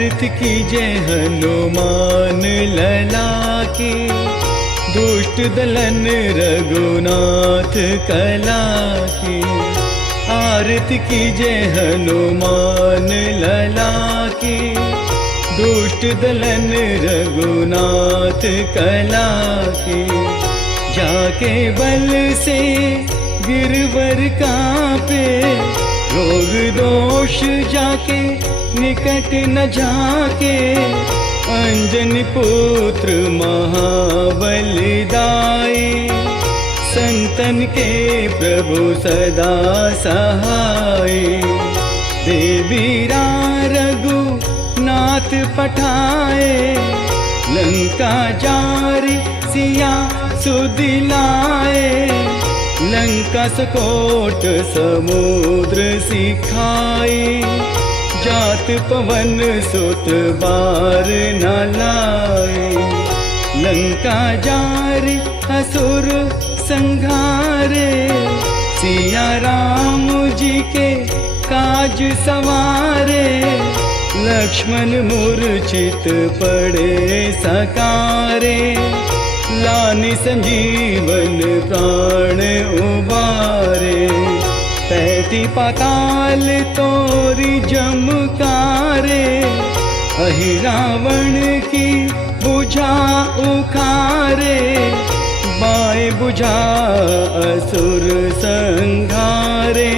आरती कीजे हनुमान लला की, दुष्ट दलन रघुनाथ कला की। आरती कीजे हनुमान लला की, दुष्ट दलन रघुनाथ कला की। जाके बल से गिरवर कांपे, रोग दोष जाके निकट न जाके। अंजनी पुत्र महाबलिदाई, संतन के प्रभु सदा सहाय। देवीरा रघुनाथ पठाए, लंका जारी सिया सुदिलाए। लंका सकोट समुद्र सिखाई, जात पवन सुत बार न लाए। लंका जारी असुर संघारे, सिया राम जी के काज सवारे। लक्ष्मण मूर्छित पड़े सकारे, लानि संजीवन प्राण उबारे। पैती पाताल तोरी जमकारे, अहि रावण की बुझा उखारे। बाएं बुझा असुर संघारे,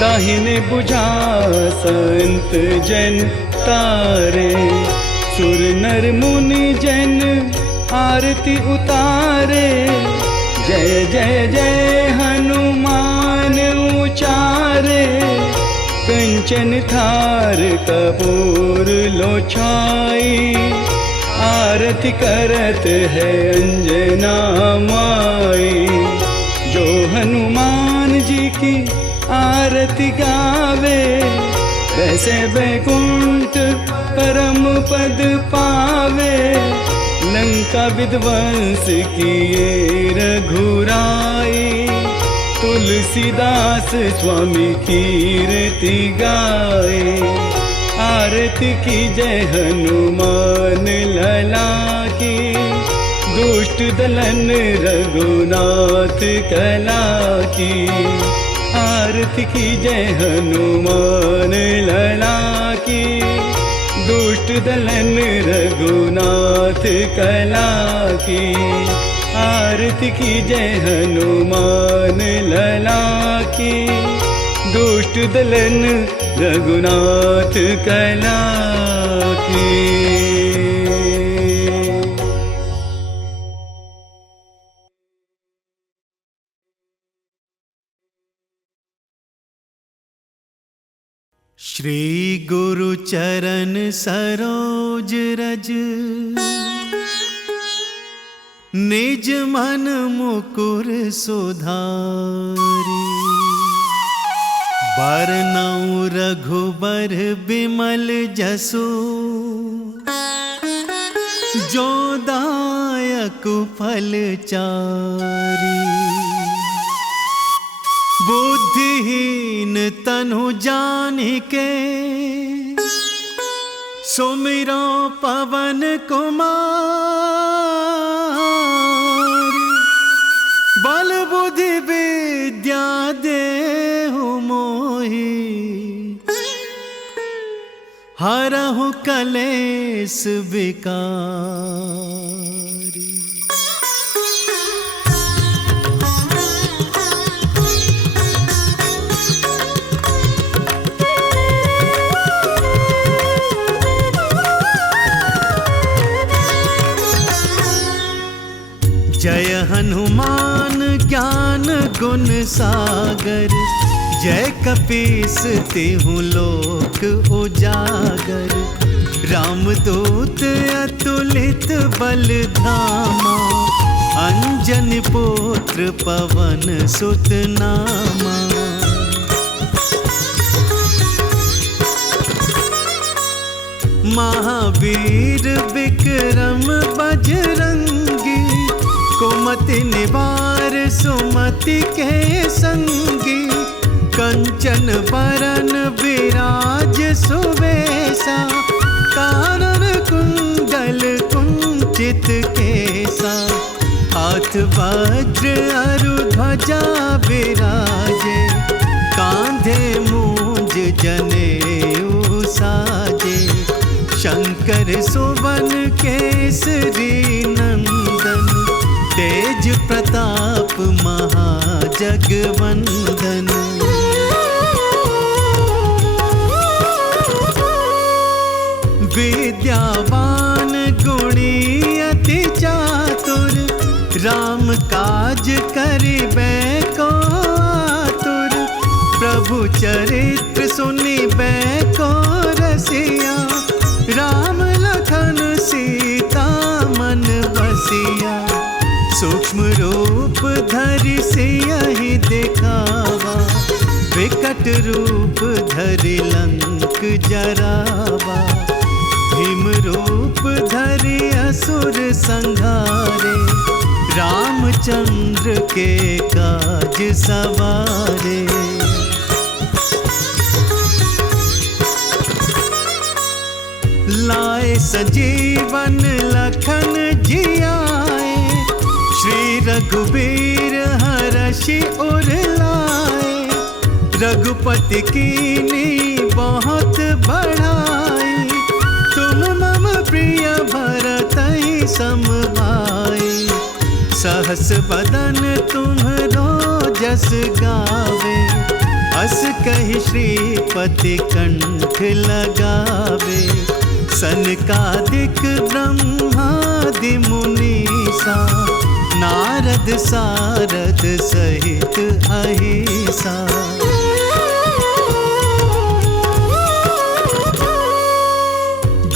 दाहिने बुझा संत जन तारे। सुर नर मुनि जन आरती उतारे, जय जय जय हनुमान उचारे। कंचन थार कपूर लो छाई, आरती करत है अंजना माई। जो हनुमान जी की आरती गावे, वैसे बैकुंठ परम पद पावे। लंका विध्वंस किए रघुराई, तुलसीदास स्वामी कीर्ति गाए। आरती की जय हनुमान लला की, दुष्ट दलन रघुनाथ कला की। आरती की जय हनुमान लला की, दुष्ट दलन रघुनाथ कला की। आरती की जय हनुमान लला की, दुष्ट दलन रघुनाथ कला की। श्री गुरु चरण सरोज रज, निज मन मुकुर सुधारी। बरनउँ रघुबर बिमल जसु, जो दायक फल चारी। बुद्धिहीन तनु जानिके, सुमिरो पवन कुमार। बल बुद्धि विद्या देहु मोहि, हरहु कलेस विकारी। जय हनुमान ज्ञान गुण सागर, जय कपीस तिहु लोक उजागर। रामदूत अतुलित बल धामा, अंजनी पुत्र पवन सुत नामा। महावीर विक्रम बजरंगी, कुमति निवार सुमति के संगी। कंचन बरन विराज सुवेशा, कानन कुंडल कुंचित केसा, हाथ वज्र अरु ध्वजा विराजे, कांधे मूंज जनेऊ साजे। शंकर सुवन केसरी नंदन, तेज प्रताप महाजगवंदन। विद्यावान गुणी अति चातुर, राम काज करिबे को आतुर। प्रभु चरित्र सुनिबे को रसिया, राम लखन सीता मन बसिया। सूक्ष्म रूप धरि सियहि दिखावा, विकट रूप धरि लंक जरावा। भीम रूप धरि असुर संहारे, रामचंद्र के काज सवारे। लाए संजीवन लखन जियाए, श्री रघुबीर हरषि उर लाए। रघुपति कीनी बहुत बढ़ाई, तुम मम प्रिय भरतहि सम भाई। सहस बदन तुम्हरो जस गावे, अस कहि श्रीपति कंठ लगावे। सनकादिक ब्रह्मादि मुनीसा, नारद सारद सहित अहिसा।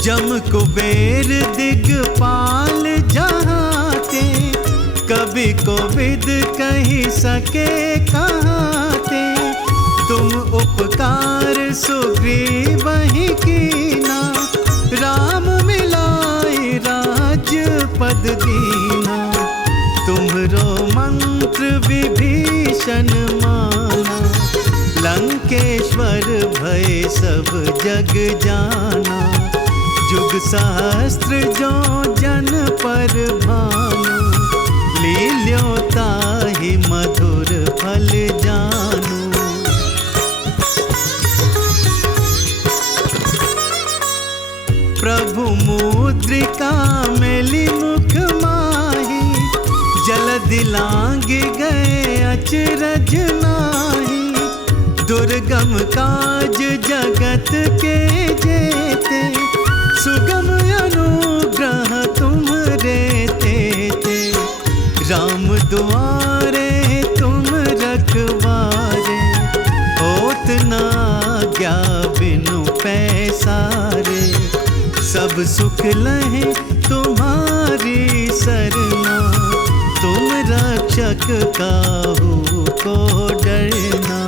जम कुबेर दिगपाल जहाते, कवि कोविद कहि सके कहाते। तुम उपकार सुग्रीवहि कीना, राम मिलाइ राजपद दीना। तुम्हरो मंत्र विभीषण माना, लंकेश्वर भय सब जग जाना। जुग सहस्त्र जो जन पर भानु, लील्यो ताहि मधुर फल जानु। प्रभु मुद्रिका मेली मुख माही, जलधि लांघ गए अचरज नाही। दुर्गम काज जगत के जेते, सुगम अनुग्रह तुम्हरे तेते। राम दुआरे तुम रखवारे, होत न आज्ञा बिनु पैसारे। सब सुख लहे तुम्हारी सरना, तुम रक्षक काहू को डरना।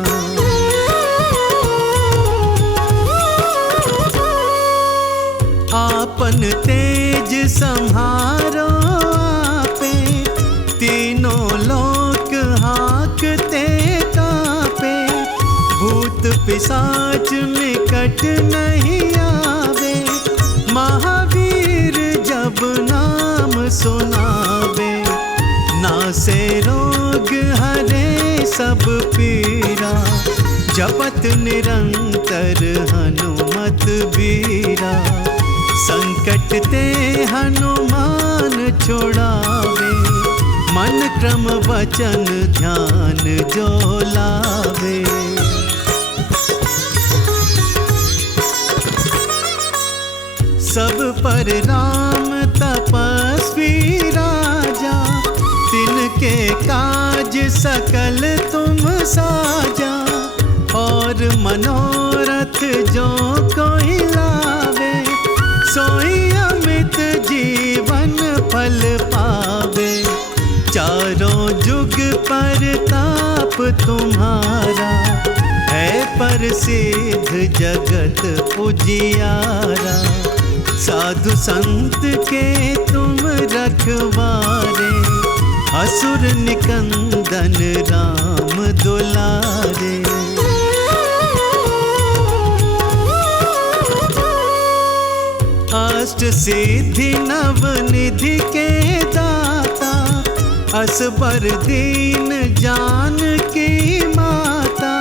आपन तेज संहारो आपे, तीनों लोक हाकते कापे। भूत पिशाच निकट नहीं आवे, महावीर जब नाम सुनावे। नासे रोग हरे सब पीरा, जपत निरंतर हनुमत बीरा। संकट ते हनुमान छोड़ावे, मन क्रम वचन ध्यान जो लावे। सब पर राम तपस्वी राजा, तिनके काज सकल तुम साजा। और मनोरथ जो कोई लावे, सोई अमित जीवन फल पावे। चारों जुग परताप तुम्हारा, है प्रसिद्ध जगत उजियारा। साधु संत के तुम रखवारे, असुर निकंदन राम दुलारे। अष्ट सिद्धि नव निधि के दाता, असबर दीन जानकी माता।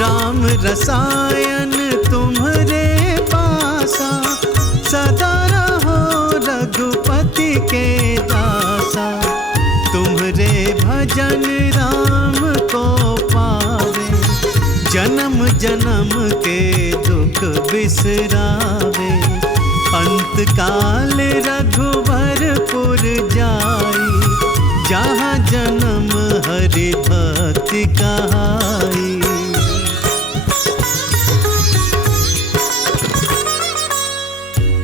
राम रसायन तुम्हरे पासा, सदा रहो रघुपति के दासा। तुम्हरे भजन राम को पावे, जन्म जन्म के दुख बिसरावे। अंत काल रघुवरपुर जाई, जहाँ जन्म हरि भक्ति कहाई।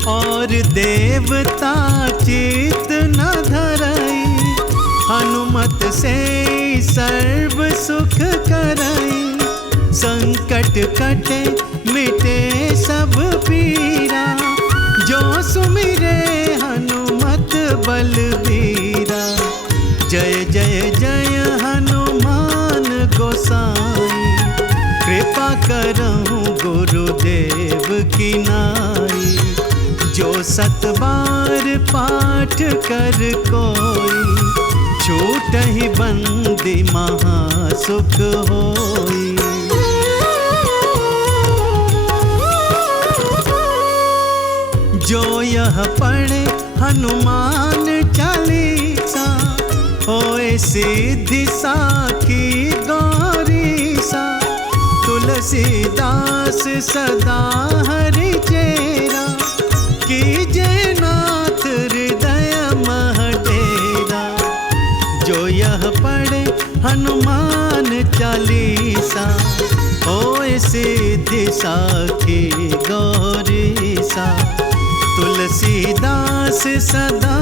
और देवता चित न धरई, हनुमत से सर्व सुख करई। संकट कटे मिटे सब पीरा, जो सुमिरे हनुमत बलबीरा। जय जय जय हनुमान गोसाई, कृपा करहु गुरुदेव की नाई। जो सत बार पाठ कर कोई, छूटहि बंदी महासुख होई। जो यह पढ़े हनुमान चालीसा, होए सिद्धि साखी गौरीसा। तुलसीदास सदा हरि चेरा, कीजे नाथ हृदय मह डेरा। जो यह पढ़े हनुमान चालीसा, होए सिद्धि साखी गौरीसा। तुलसीदास सदा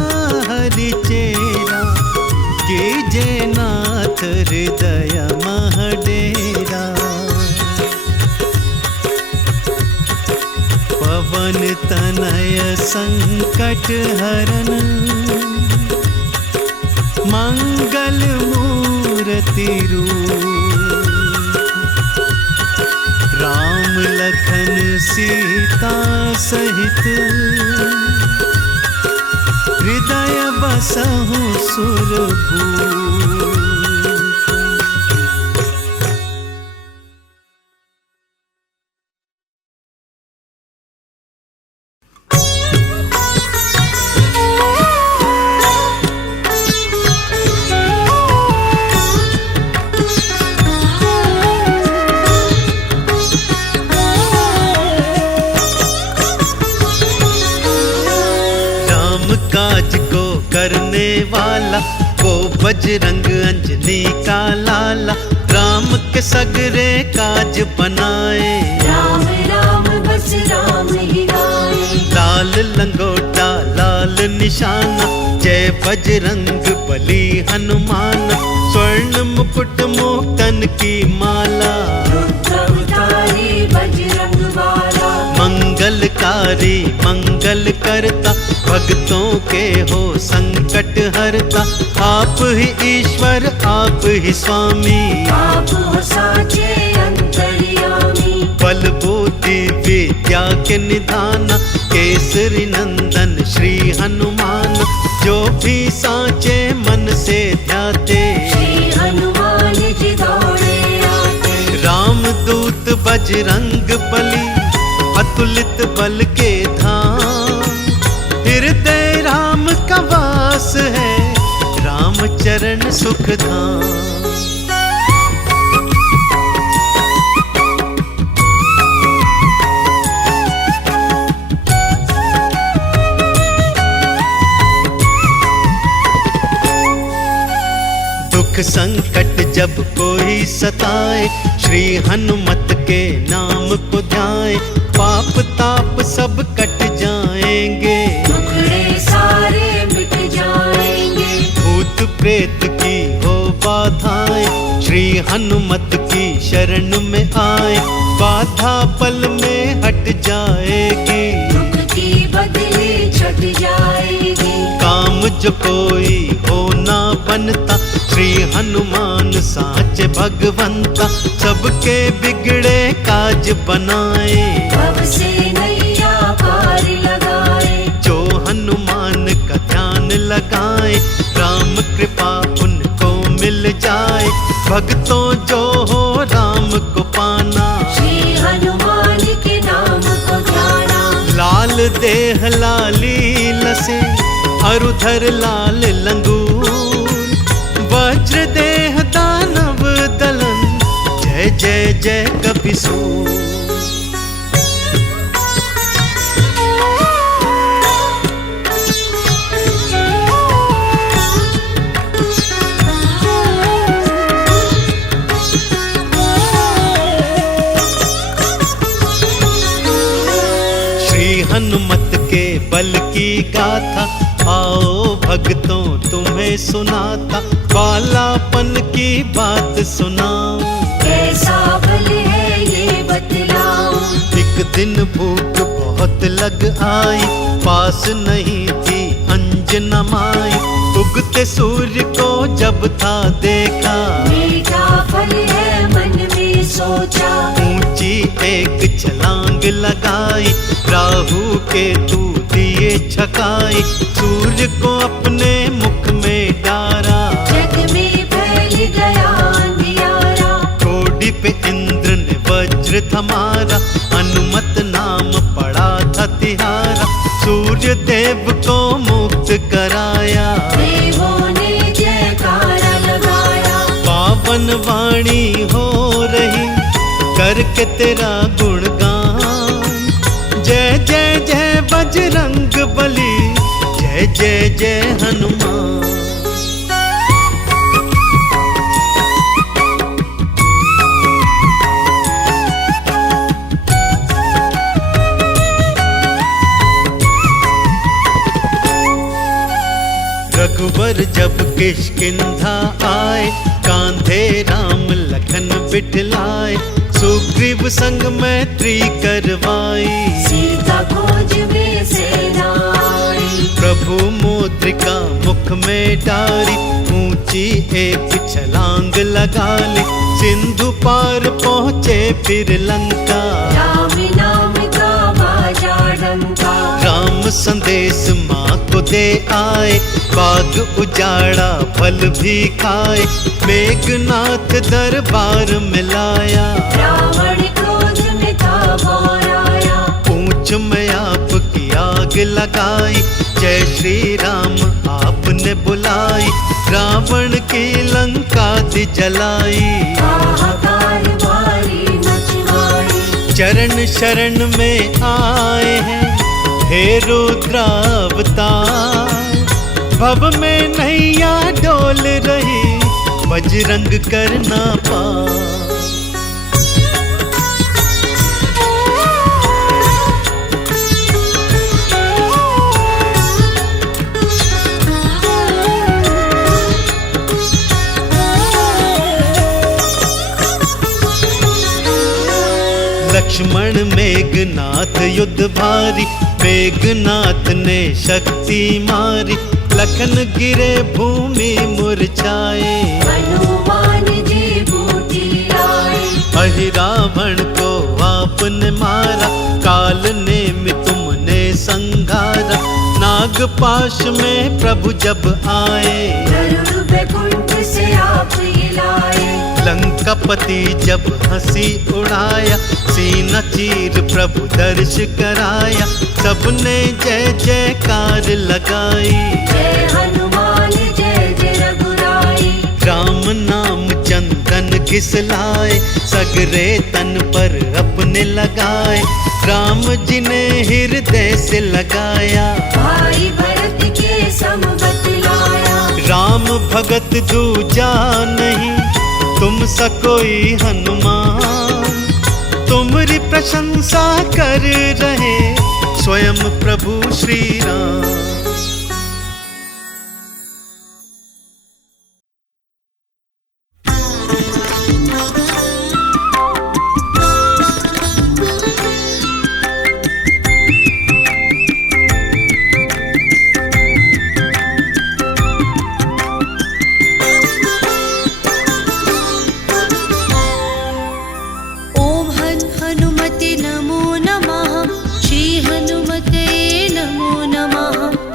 हरि चेरा, कीजे नाथ हृदय मह डेरा। पवन तनय संकट हरन, मंगल मूर्ति रूप। राम लखन सीता सहित, हृदय बसहु सुरभूप। काज को करने वाला, वो बजरंग अंजनी का लाला। राम के सगरे काज बनाए, राम राम बस राम ही गाए। लाल लंगोटा लाल निशाना, जय बजरंग बली हनुमान। स्वर्ण मुकुट मोक्तन की माला, रुद्र उतारे बजरंग वाला। मंगलकारी मंगल करता, भक्तों के हो संकट हरता। आप ही ईश्वर आप ही स्वामी, आप हो साचे अंतर्यामी। बल बुद्धि विद्या के निधान, केसरी नंदन श्री हनुमान। जो भी साचे मन से ध्याते, श्री हनुमान जी दौड़े आते। राम दूत बजरंग बली, अतुलित बल के धाम। हृदय राम का वास है, राम चरण सुख धाम। दुख संकट जब कोई सताए, श्री हनुमत के नाम को ध्याए। पाप ताप सब कट जाएंगे, दुखड़े सारे मिट जाएंगे। भूत प्रेत की हो बाधाएं, श्री हनुमत की शरण में आए। बाधा पल में हट जाएगी, दुख की बदली छट जाएगी। काम जो कोई हो ना बनता, श्री हनुमान साच भगवंता। सबके बिगड़े काज बनाए, अब से नैया पार लगाए। कृपा उनको मिल जाए, भक्तों जो हो राम को पाना। श्री हनुमान के नाम को ध्याना, लाल देह लाली लसे, अरुधर लाल लंगूर, वज्र देह दानव दलन, जय जय जय कपिसूर। हनुमत के बल की गाथा, आओ भक्तों तुम्हें सुनाता, बालापन की बात सुनाऊं, कैसा बल है ये बतलाऊं। एक दिन भूख बहुत लग आई, पास नहीं थी अंजना माई, उगते सूर्य को जब था देखा, मीठा फल है मन में सोचा, ऊंची एक छलांग लगाई, राहु के तू दिए छकाई, सूर्य को अपने मुख में डारा, जग में फैल गया अंधियारा, कोड़ी पे इंद्र ने वज्र थमारा, हनुमत नाम पड़ा था तिहारा, सूर्य देव को मुक्त कराया, देवों ने जयकारा लगाया, पावन वाणी हो रही करके तेरा गुणगान, जय जय जय बजरंग बली, जय जय जय हनुमान। रघुवर जब किष्किंधा आए, कांधे राम लखन बिठलाए, सुग्रीव संग मैत्री करवाई, सीता खोज में सेना आई, प्रभु मुद्रिका मुख में डारी, ऊंची एक छलांग लगा ली, सिंधु पार पहुँचे फिर लंका, राम नाम का बाजा डंका, राम संदेश माँ को दे आए, बाग उजाड़ा फल भी खाए, मेघनाथ दरबार में लाया, रावण क्रोध में था घोराया, पूंछ में आपकी आग लगाई, जय श्री राम आपने बुलाई, रावण की लंका दी जलाई, हाहाकार भारी मचवाई, चरण शरण में आए हैं हे रुद्रावतार, भव में नैया डोल रही, बजरंग करना पार। लक्ष्मण मेघनाथ युद्ध भारी, मेघनाथ ने शक्ति मारी, लखन गिरे भूमि मुरझाए, हनुमान जी बूटी लाए, अहि रावण को आपने मारा, काल ने तुमने संघारा, नागपाश में प्रभु जब आए, गरुड़ बैकुंठ से आप ही लाए, लंकापति जब हंसी उड़ाया, सीना चीर प्रभु दर्श कराया, सबने जय जयकार लगाई, जय हनुमान जय जय रघुराई, राम नाम चंदन घिसलाए, सगरे तन पर अपने लगाए, राम जी ने हृदय से लगाया, भाई भरत के सम बतलाया, राम भगत दूजा नहीं तुम सा कोई हनुमान, तुम्हारी प्रशंसा कर रहे स्वयं प्रभु श्री राम। हनुमते नमो नमः, श्री हनुमते नमो नमः।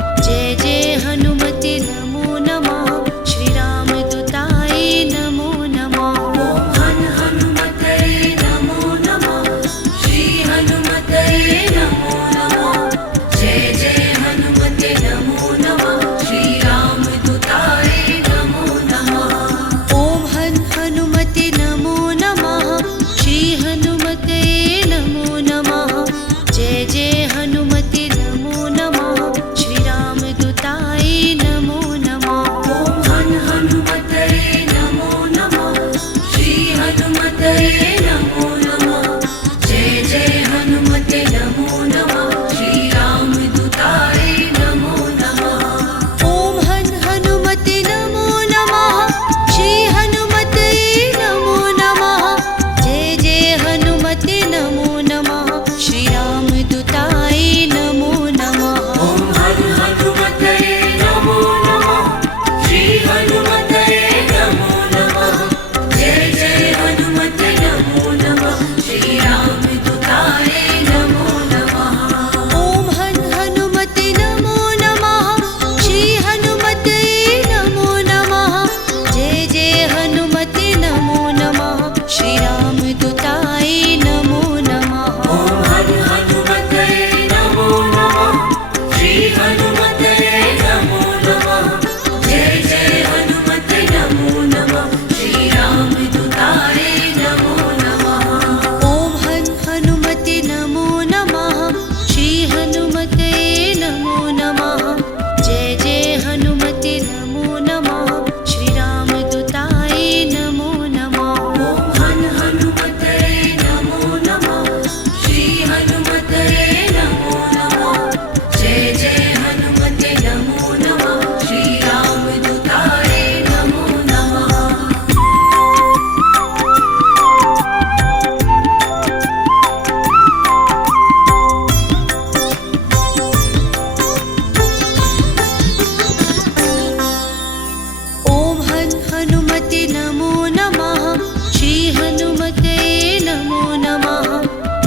हनुमते नमो नमः श्री हनुमते नमो नमः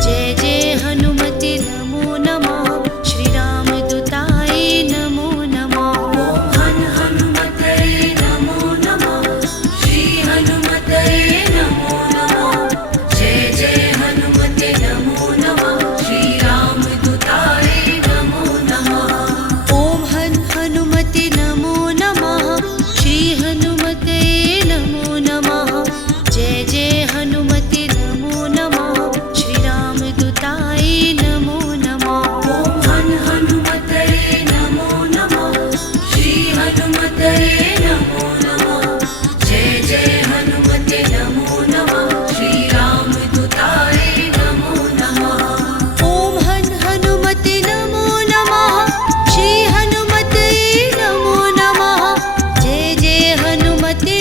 जय जय हनुमते नमो नमः श्री रामदूताय नमो नमः हन हनुमते नमो नमः श्री हनुमते नमो नमः जय जय हनुमते नमो नमः श्री रामदूताय नमो नमः ॐ हन हनुमते नमो नमः श्री हनुमते नमो नमः जय जय हनुमते नमो नमः श्री रामदूताय नमो नमः हन हनुमते नमो नमः श्री हनुमते नमो नमः जय जय हनुमते नमो नमः श्री रामदूताय नमो नमः ॐ हन हनुमते नमो नमः श्री हनुमते नमो नमः जय जय हनुमते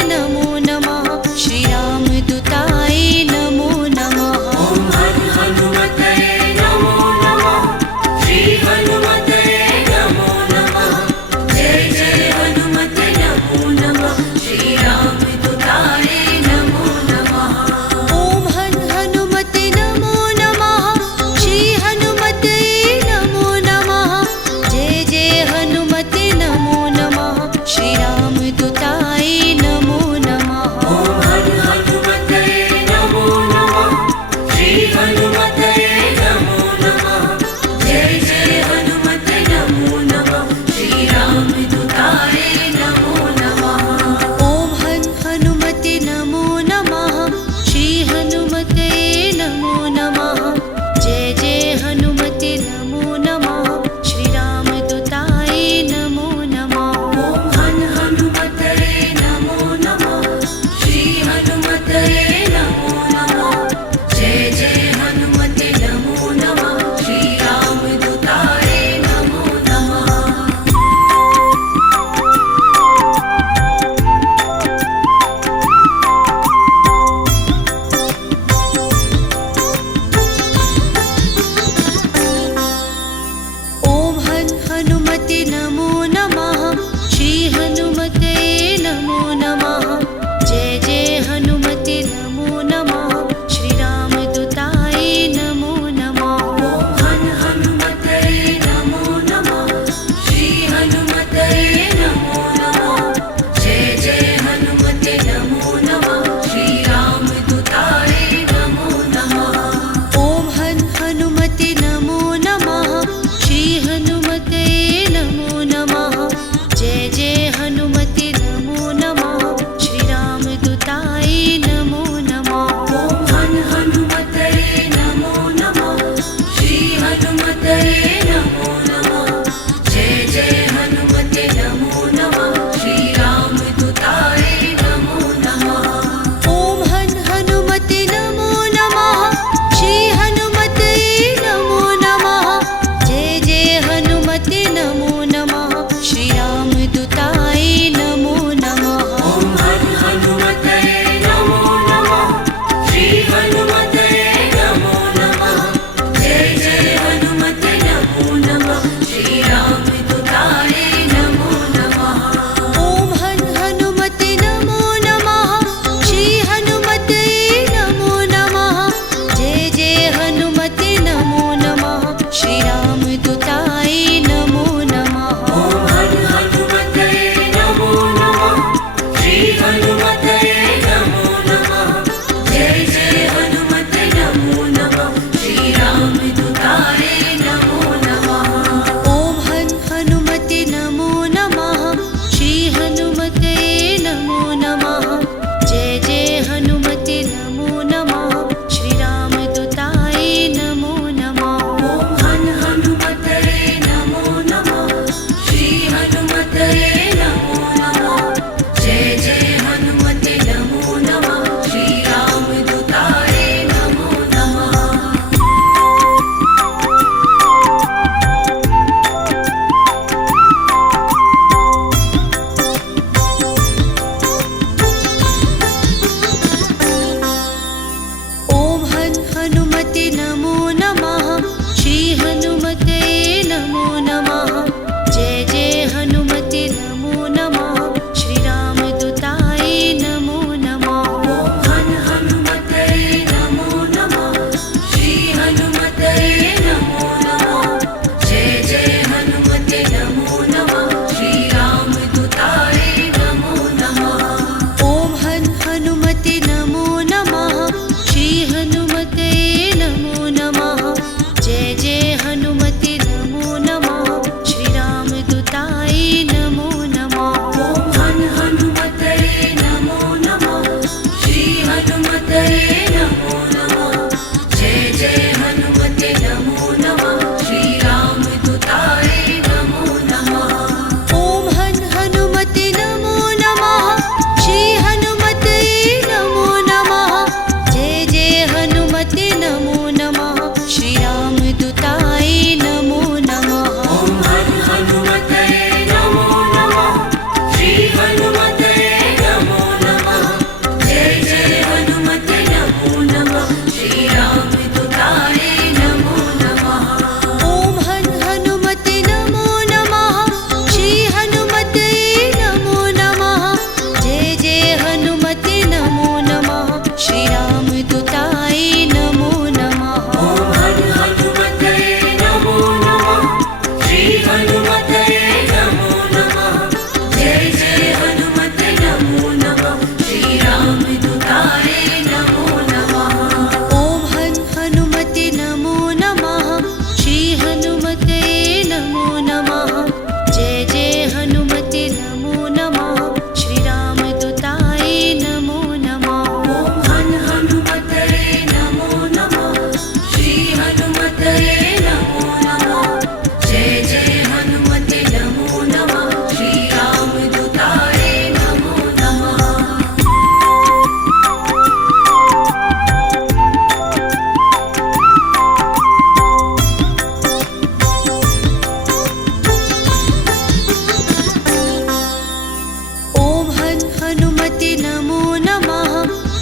नमो नमः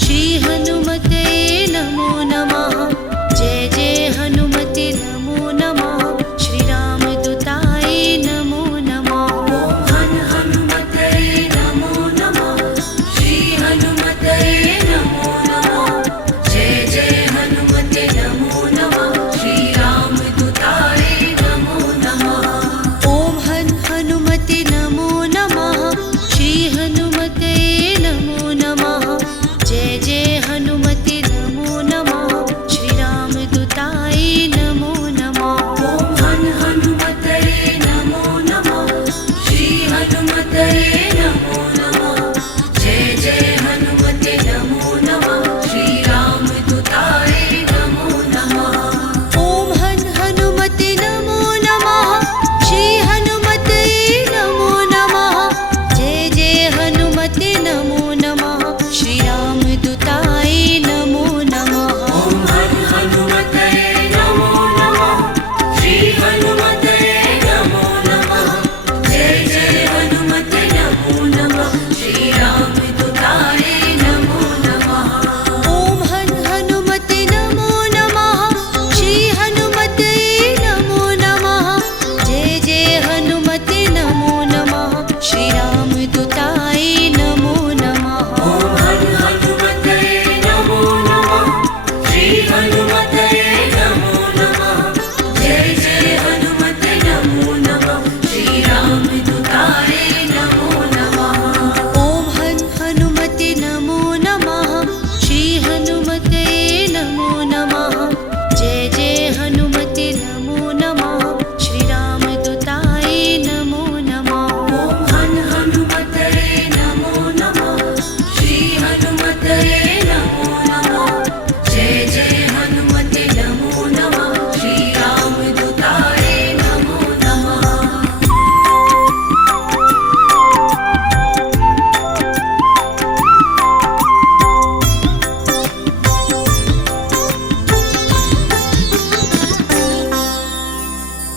श्री हनुमते नमो नमः जय जय हनुमते नमो नमः श्री रामदूताय नमो नमः हन हनुमते नमो नमः श्री हनुमते नमो नमः जय जय हनुमते नमो नमः श्री रामदूताय नमो नमः ॐ हन हनुमते नमो नमः श्री हनुमते नमो नमः जय जय हनुमते नमो नमः श्री रामदूताय नमो नमः हन हनुमते नमो नमः श्री हनुमते नमो नमः जय जय हनुमते नमो नमः श्री रामदूताय नमो नमः ॐ हन हनुमते नमो नमः श्री हनुमते नमो नमः जय जय हनुमते नमो नमः श्री रामदूताय नमो नमः हन हनुमते नमो नमः श्री हनुमते नमो नमः जय जय हनुमते नमो नमः श्री रामदूताय नमो नमः ॐ हन हनुमते नमो नमः श्री हनुमते नमो नमः जय जय हनुमते नमो नमः श्री रामदूताय नमो नमः हन हनुमते नमो नमः श्री हनुमते नमो नमः जय जय हनुमते नमो नमः श्री रामदूताय नमो नमः ॐ हन हनुमते नमो नमः श्री हनुमते नमो नमः जय जय हनुमते नमो नमः श्री रामदूताय नमो नमः हन हनुमते नमो नमः श्री हनुमते नमो नमः जय जय हनुमते नमो नमः श्री रामदूताय नमो नमः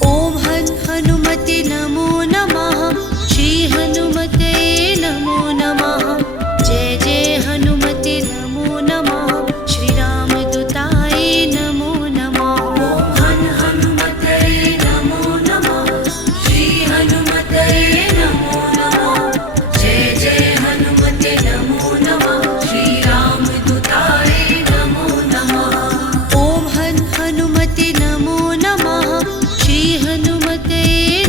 ॐ हन हनुमते नमो नमः श्री हनुमते नमो नमः जय जय हनुमते नमो नमः श्री रामदूताय नमो नमः हन हनुमते नमो नमः श्री हनुमते नमो नमः जय जय हनुमते नमो नमः श्री रामदूताय नमो नमः ॐ हन हनुमते नमो नमः श्री हनुमते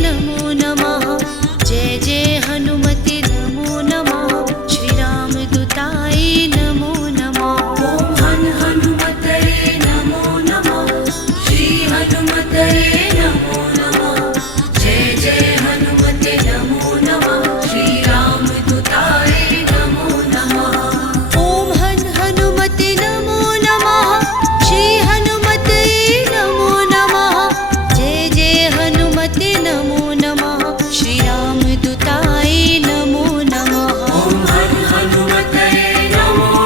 नमो नमः जय जय हनुमते नमो नमः श्री रामदूताय नमो नमः हन हनुमते नमो नमः श्री हनुमते नमो नमः जय जय हनुमते नमो नमः श्री रामदूताय नमो नमः ॐ हन हनुमते नमो नमः श्री हनुमते नमो नमः जय जय हनुमते नमो नमः श्री रामदूताय नमो नमः हन हनुमते नमो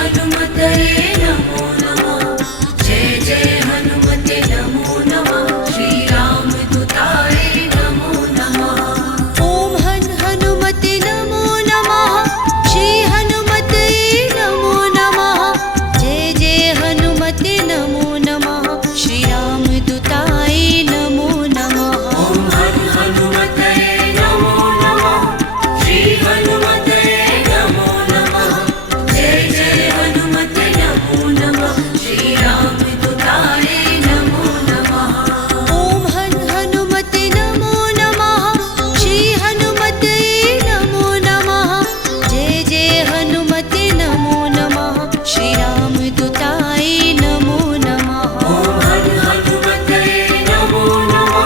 हनुमते नमो नमः जय जय हनुमते नमो नमः श्री रामदूताय नमो नमः ॐ हनुमते नमो नमः श्री हनुमते नमो नमः जय जय हनुमते नमो नमः श्री रामदूताय नमो नमः ॐ हनुमते नमो नमः श्री हनुमते नमो नमः जय जय हनुमते नमो नमः श्री रामदूताय नमो नमः ॐ हनुमते नमो नमः श्री हनुमते नमो नमः जय जय हनुमते नमो नमः श्री रामदूताय नमो नमः ॐ हनुमते नमो नमः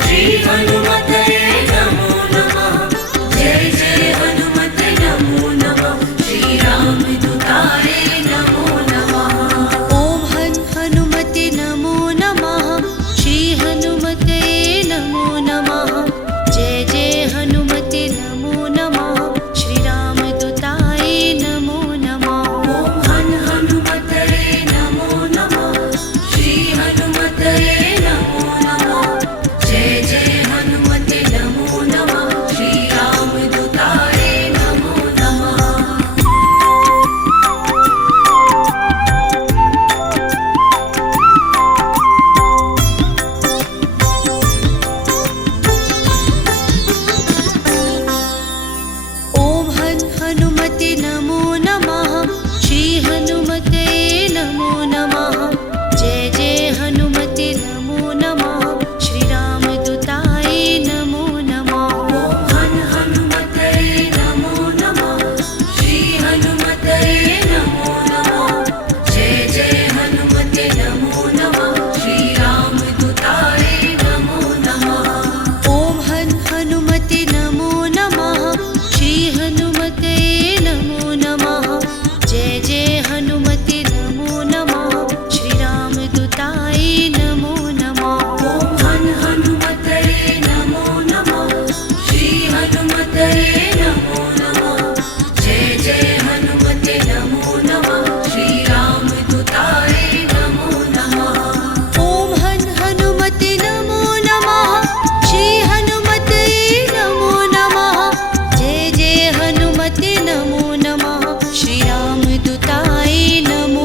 श्री हनुमते नमो नमः जय जय हनुमते नमो नमः श्री रामदूताय नमो नमः ॐ हनुमते नमो नमः श्री हनुमते नमो नमः जय जय हनुमते नमो नमः श्री रामदूताय नमो नमः ॐ हनुमते नमो नमः श्री हनुमते नमो नमः जय जय हनुमते नमो नमः श्री रामदूताय नमो नमः ॐ हनुमते नमो नमः श्री हनुमते नमो नमः जय जय हनुमते नमो नमः श्री रामदूताय नमो नमः ॐ हनुमते नमो नमः श्री हनुमते नमो नमः जय जय हनुमते नमो नमः श्री रामदूताय नमो नमः ॐ हनुमते नमो नमः श्री हनुमते नमो नमः जय जय हनुमते नमो नमः श्री रामदूताय नमो नमः ॐ हनुमते नमो नमः श्री हनुमते नमो नमः जय जय हनुमते नमो नमः श्री रामदूताय नमो नमः ॐ हनुमते नमो नमः श्री हनुमते नमो नमः जय जय हनुमते नमो नमः श्री रामदूताय नमो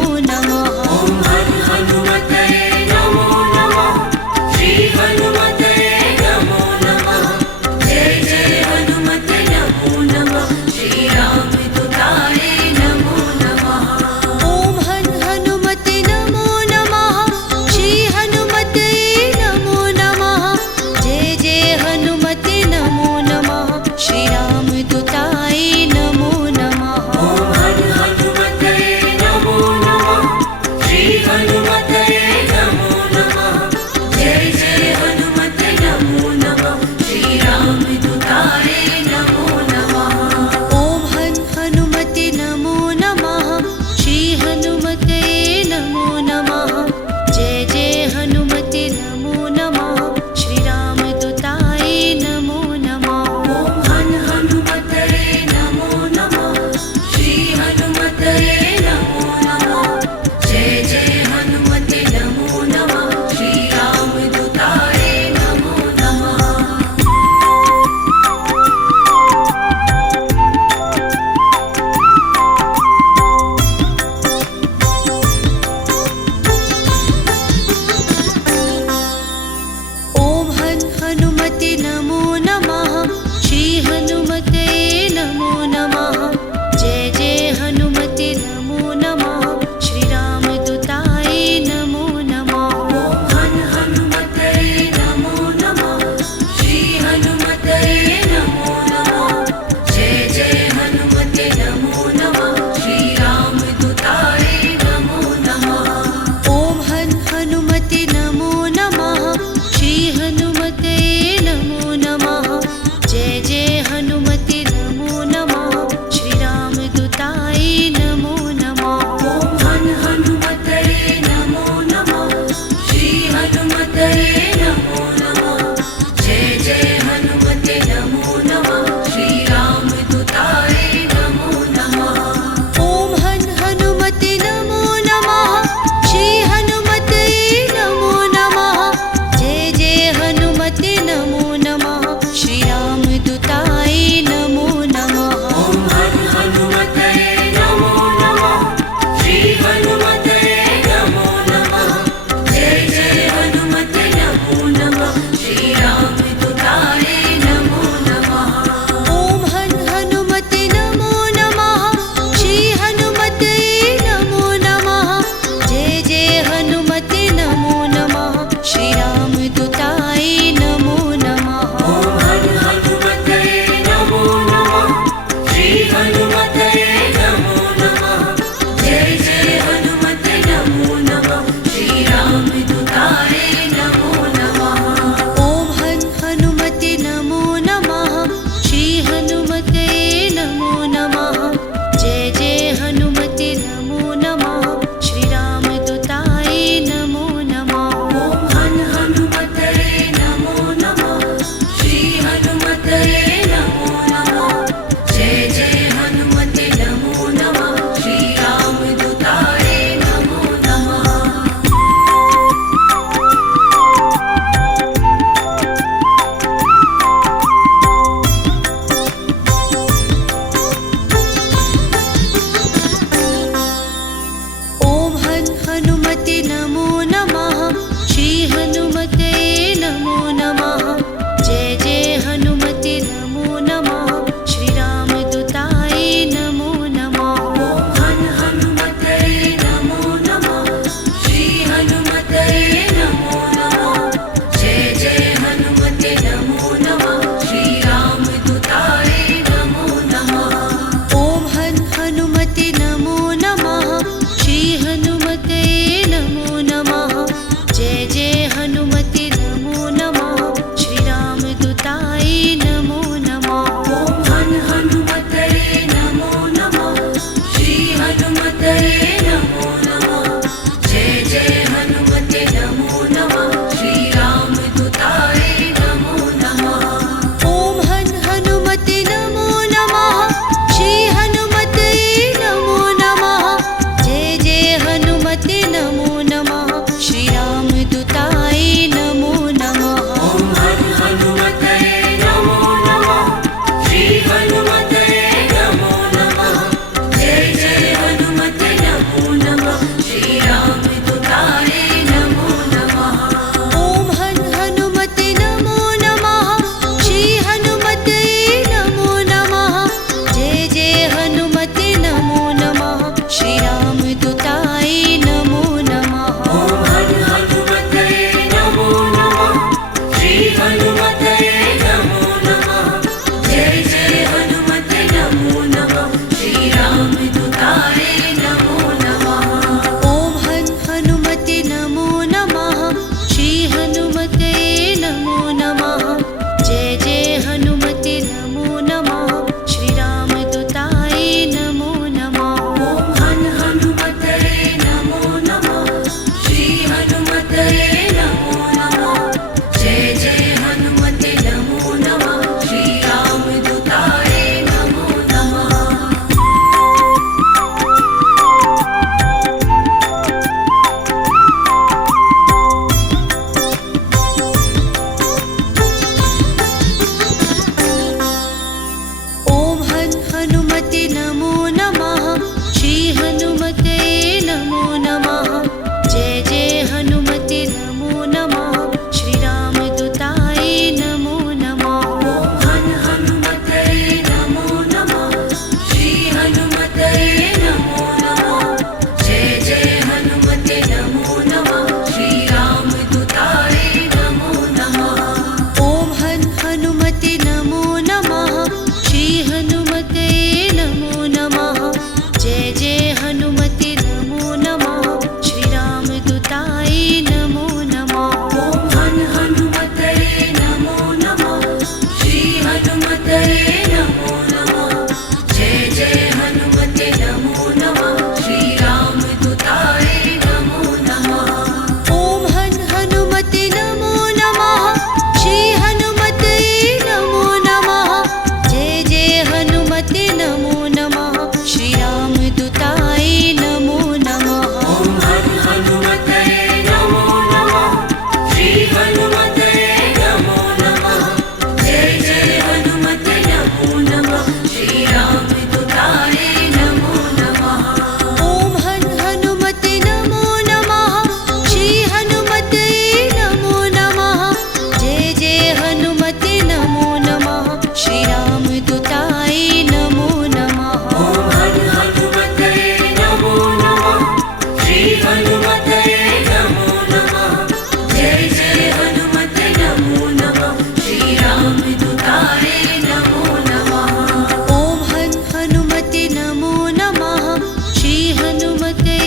हनुमते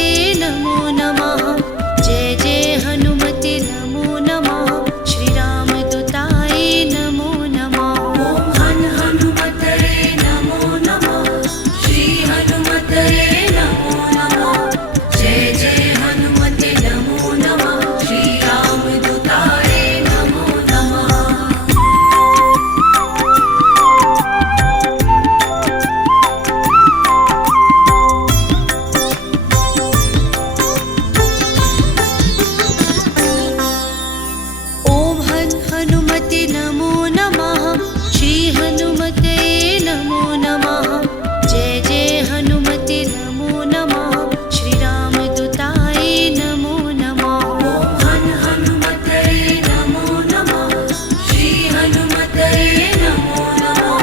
नमो नमः। जय जय हनुमते नमो नमः। श्री रामदूताय नमो नमः। ॐ हनुमते नमो नमः। श्री हनुमते नमो नमः। जय जय हनुमते नमो नमः। श्री रामदूताय नमो नमः। ॐ हनुमते नमो नमः। श्री हनुमते नमो नमः। जय जय हनुमते नमो नमः। श्री रामदूताय नमो नमः। ॐ हनुमते नमो नमः। श्री हनुमते नमो नमः।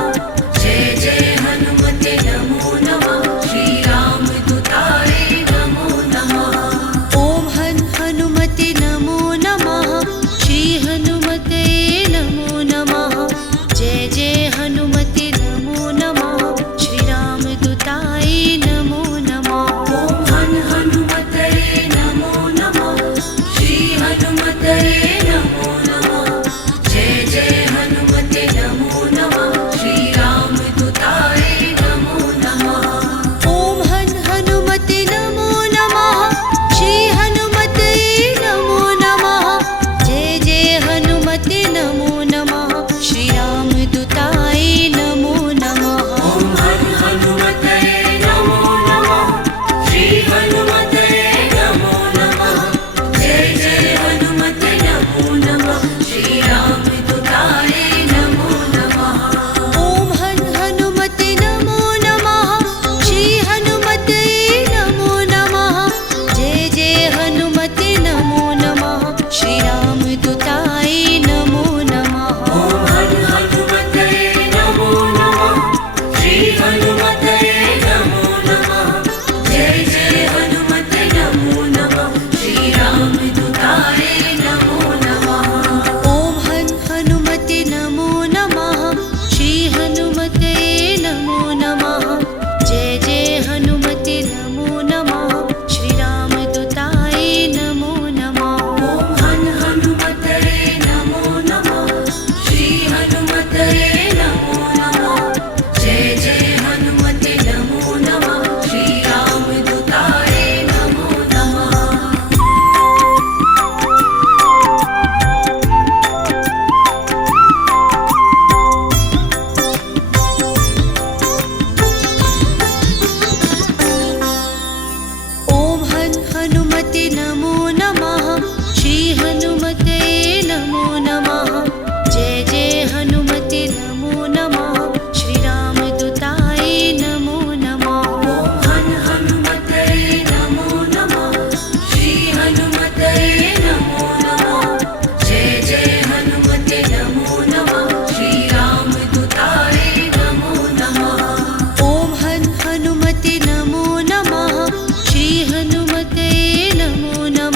जय जय हनुमते नमो नमः। श्री रामदूताय नमो नमः। ॐ हनुमते नमो नमः। श्री हनुमते नमो नमः। जय जय हनुमते नमो नमः। श्री रामदूताय नमो नमः। ॐ हनुमते नमो नमः। श्री हनुमते नमो नमः। जय जय हनुमते नमो नमः। श्री रामदूताय नमो नमः। ॐ हनुमते नमो नमः। श्री हनुमते नमो नमः। जय जय हनुमते नमो नमः। श्री रामदूताय नमो नमः। ॐ हनुमते नमो नमः। श्री हनुमते नमो नमः। जय जय हनुमते नमो नमः। श्री रामदूताय नमो नमः। ॐ हनुमते नमो नमः। श्री हनुमते नमो नमः। जय जय हनुमते नमो नमः। श्री रामदूताय नमो नमः। ॐ हनुमते नमो नमः। श्री हनुमते नमो नमः। जय जय हनुमते नमो नमः। श्री रामदूताय नमो नमः। ॐ हनुमते नमो नमः। श्री हनुमते नमो नमः। जय जय हनुमते नमो नमः। श्री रामदूताय नमो नमः। ॐ हनुमते नमो नमः। श्री हनुमते नमो नमः। जय जय हनुमते नमो नमः। श्री रामदूताय नमो नमः। ॐ हनुमते नमो नमः। श्री हनुमते नमो नमः। जय जय हनुमते नमो नमः। श्री रामदूताय नमो नमः। ॐ हनुमते नमो नमः। श्री हनुमते नमो नमः। जय जय हनुमते नमो नमः। श्री रामदूताय नमो नमः। ॐ हनुमते नमो नमः। श्री हनुमते नमो नमः।